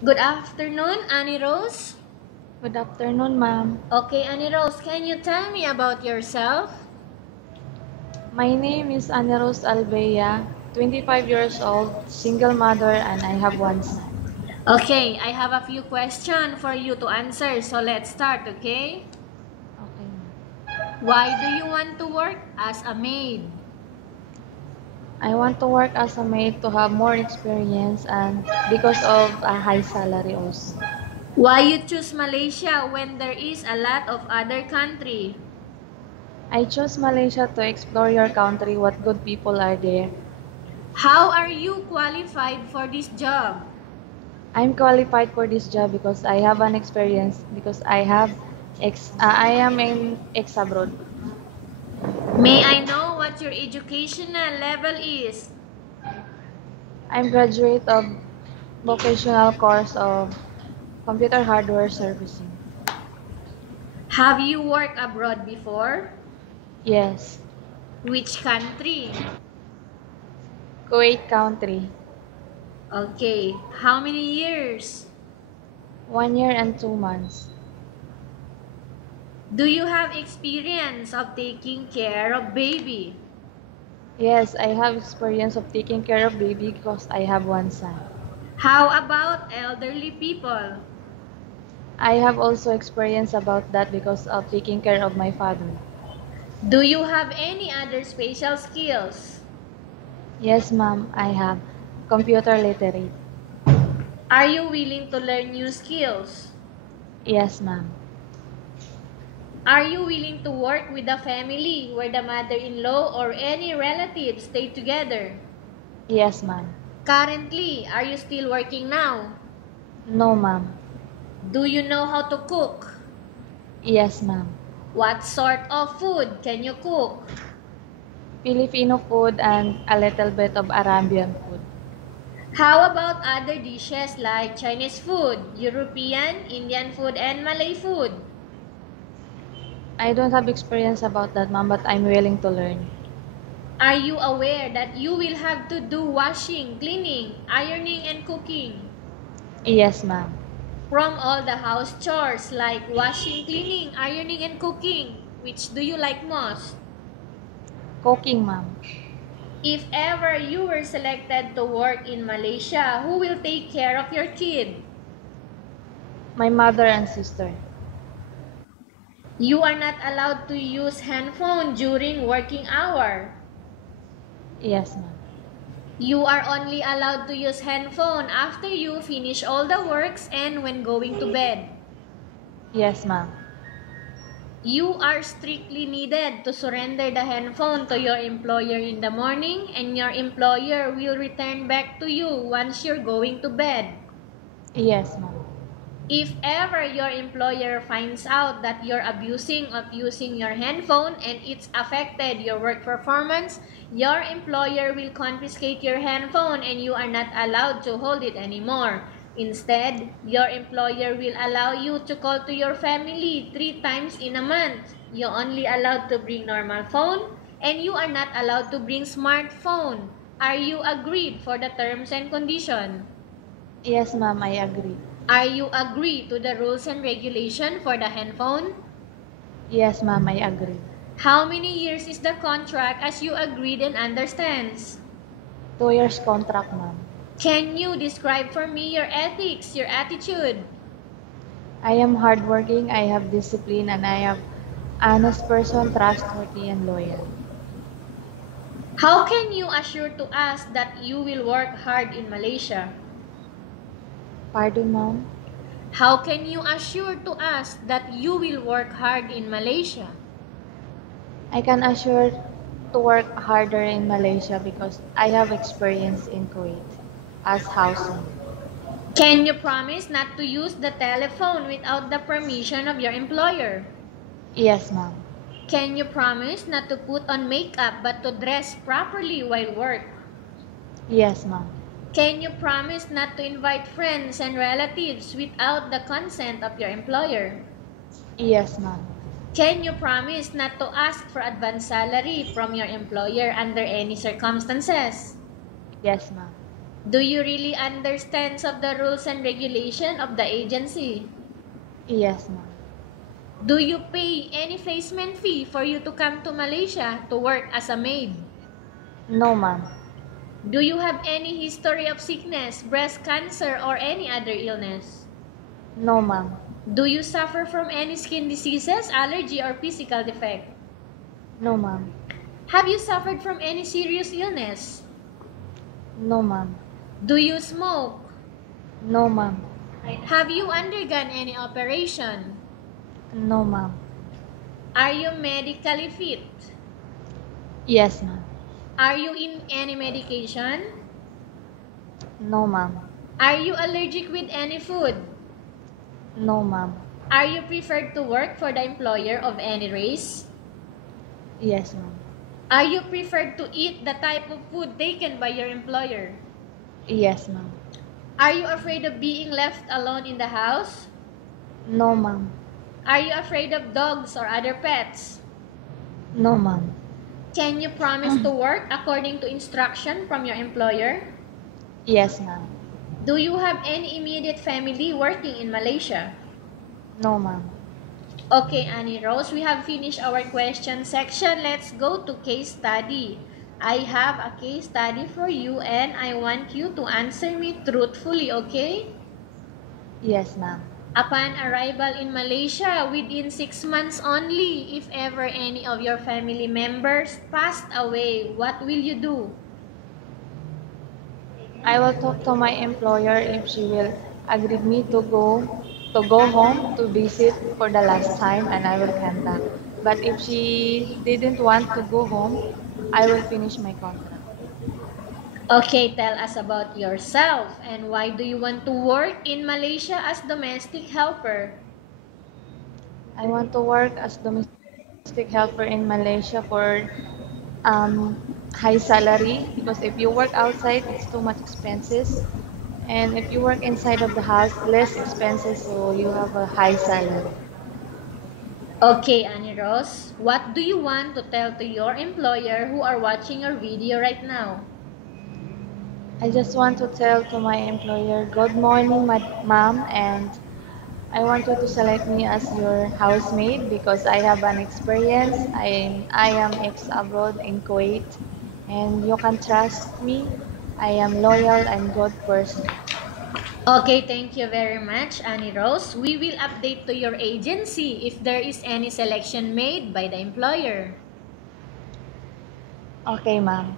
Good afternoon, Annie Rose. Good afternoon, ma'am. Okay, Annie Rose, can you tell me about yourself? My name is annierose Albeya, 25 years old, single mother, and I have one son. Okay, I have a few questions for you to answer, so let's start, okay? Okay, ma'am. Why do you want to work as a maid? I want to work as a maid to have more experience and because of a high salary also. Why you choose Malaysia when there is a lot of other country? I chose Malaysia to explore your country, what good people are there. How are you qualified for this job? I'm qualified for this job because I have an experience because I am in ex abroad. May I know what your educational level is? I'm graduate of vocational course of computer hardware servicing. Have you worked abroad before? Yes, Which country? Kuwait country. Okay, how many years? 1 year and 2 months. Do you have experience of taking care of baby? Yes, I have experience of taking care of baby because I have one son. How about elderly people? I have also experience about that because of taking care of my father. Do you have any other special skills? Yes, ma'am, I have. Computer literate. Are you willing to learn new skills? Yes, ma'am. Are you willing to work with a family where the mother-in-law or any relatives stay together? Yes, ma'am. Currently, are you still working now? No, ma'am. Do you know how to cook? Yes, ma'am. What sort of food can you cook? Filipino food and a little bit of Arabian food. How about other dishes like Chinese food, European, Indian food, and Malay food? I don't have experience about that, ma'am, but I'm willing to learn. Are you aware that you will have to do washing, cleaning, ironing, and cooking? Yes, ma'am. From all the house chores like washing, cleaning, ironing, and cooking, which do you like most? Cooking, ma'am. If ever you were selected to work in Malaysia, who will take care of your kid? My mother and sister. You are not allowed to use handphone during working hour. Yes, ma'am. You are only allowed to use handphone after you finish all the works and when going to bed. Yes, ma'am. You are strictly needed to surrender the handphone to your employer in the morning and your employer will return back to you once you're going to bed. Yes, ma'am. If ever your employer finds out that you're abusing of using your handphone and it's affected your work performance, your employer will confiscate your handphone and you are not allowed to hold it anymore. Instead, your employer will allow you to call to your family 3 times in a month. You're only allowed to bring normal phone and you are not allowed to bring smartphone. Are you agreed for the terms and condition? Yes, ma'am, I agree. Are you agree to the rules and regulation for the handphone? Yes, ma'am, I agree. How many years is the contract as you agreed and understands? 2 years contract, ma'am. Can you describe for me your ethics, your attitude? I am hardworking, I have discipline, and I am honest person, trustworthy, and loyal. How can you assure to us that you will work hard in Malaysia? Pardon, ma'am? How can you assure to us that you will work hard in Malaysia? I can assure to work harder in Malaysia because I have experience in Kuwait as housemaid. Can you promise not to use the telephone without the permission of your employer? Yes, ma'am. Can you promise not to put on makeup but to dress properly while work? Yes, ma'am. Can you promise not to invite friends and relatives without the consent of your employer? Yes, ma'am. Can you promise not to ask for advance salary from your employer under any circumstances? Yes, ma'am. Do you really understand of the rules and regulation of the agency? Yes, ma'am. Do you pay any placement fee for you to come to Malaysia to work as a maid? No, ma'am. Do you have any history of sickness, breast cancer, or any other illness? No, ma'am. Do you suffer from any skin diseases, allergy, or physical defect? No, ma'am. Have you suffered from any serious illness? No, ma'am. Do you smoke? No, ma'am. Have you undergone any operation? No, ma'am. Are you medically fit? Yes, ma'am. Are you in any medication? No, ma'am. Are you allergic with any food? No, ma'am. Are you preferred to work for the employer of any race? Yes, ma'am. Are you preferred to eat the type of food taken by your employer? Yes, ma'am. Are you afraid of being left alone in the house? No, ma'am. Are you afraid of dogs or other pets? No, ma'am. Can you promise to work according to instruction from your employer? Yes, ma'am. Do you have any immediate family working in Malaysia? No, ma'am. Okay, Annie Rose, we have finished our question section. Let's go to case study. I have a case study for you and I want you to answer me truthfully, okay? Yes, ma'am. Upon arrival in Malaysia, within 6 months only, if ever any of your family members passed away, what will you do? I will talk to my employer if she will agree me to go home to visit for the last time and I will contact. But if she didn't want to go home, I will finish my contract. Okay, tell us about yourself and why do you want to work in Malaysia as domestic helper? I want to work as domestic helper in Malaysia for high salary because if you work outside, it's too much expenses. And if you work inside of the house, less expenses, so you have a high salary. Okay, Annie Rose, what do you want to tell to your employer who are watching your video right now? I just want to tell to my employer, good morning, ma'am, and I want you to select me as your housemaid because I have an experience. I am ex-abroad in Kuwait, and you can trust me. I am loyal and good person. Okay, thank you very much, Annie Rose. We will update to your agency if there is any selection made by the employer. Okay, ma'am.